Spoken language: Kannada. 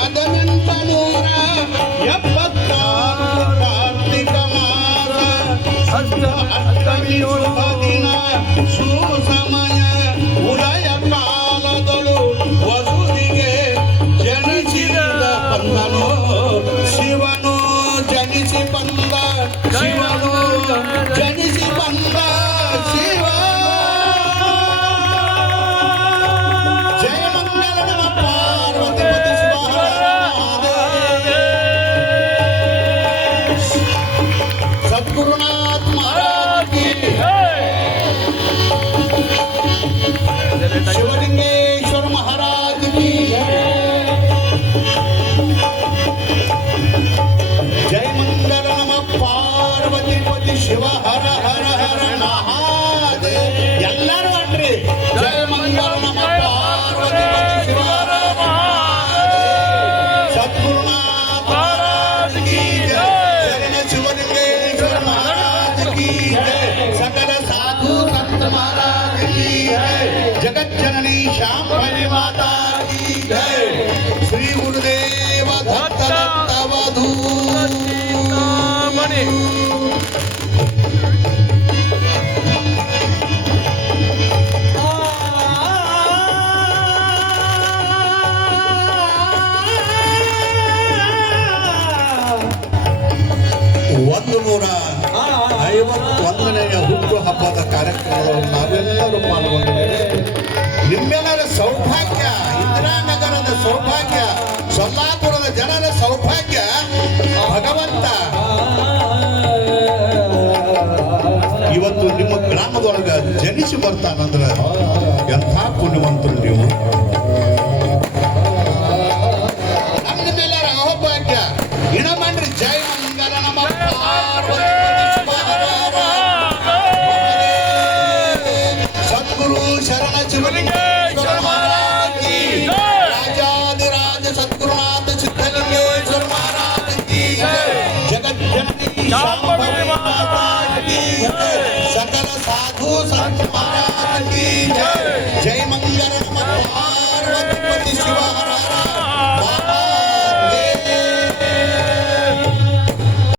ಹದಿನೆಂಟನೂರ 74 ಕಾರ್ತಿಕ ಮಾಸ ಅಷ್ಟಮಿ ಶುಭ ದಿನ ಸುಸಮಯ ಉದಯ ಕಾಲದಳು ವಸುದಿಗೆ ಜನಿಸಿದ ಬಂದನು ಶಿವನು ಜನಿಸಿ ಬಂದ ಶಿವನು ಜನಿಸಿ ಬಂದ ಶಿವ ಜಯ ಮಂಗಲ ನಮ ಪಾರ್ವತಿ ಪತಿ सद्गुरुनाथ महाराज की शिवलिंगेश्वर महाराज की जय मंगल नमः पार्वती पति शिव हर हर हर महादेव ಎಲ್ಲರೂ ಅನ್ರಿ जय मंगल नमः पार्वती पति शिव हर महादेव सद्गुरुनाथ महाराज की जय शिवलिंगेश्वर महाराज की जय सकल साधु संत महाराज की जय जगत जननी श्यामणी माता की जय श्री गुरुदेव दत्त दत्तवधू ಒಂದು 151ನೆಯ ಹುಟ್ಟು ಹಬ್ಬದ ಕಾರ್ಯಕ್ರಮವನ್ನು ನಾವೆಲ್ಲರೂ ಪಾಲ್ಗೊಂಡಿದ್ದೇವೆ. ನಿಮ್ಮೆಲ್ಲರ ಸೌಭಾಗ್ಯ, ಇಂದಿರಾನಗರದ ಸೌಭಾಗ್ಯ, ಸೊಲ್ಲಾಪುರದ ಜನರ ಸೌಭಾಗ್ಯ ಭಗವಂತ ಇವತ್ತು ನಿಮ್ಮ ಗ್ರಾಮದೊಳಗೆ ಜನಿಸಿ ಬರ್ತಾನಂದ್ರ ಎಂಥ ಪುಣ್ಯವಂತರು ನೀವು. ನಿಮ್ಮೆಲ್ಲರ ಅಹೋಭಾಗ್ಯ ಇಣಮಂಡ್ರಿ ಜೈ ಮಂಗಲ ನಮ ಪಾರ್ವತಿ सद्गुरु शरण शिवलिंगेश्वर महाराज की राजाधिराज सद्गुरुनाथ सिद्धलिंगेश्वर महाराज की जगत जननी शांभवी माता की सकल साधु संत महाराज की जय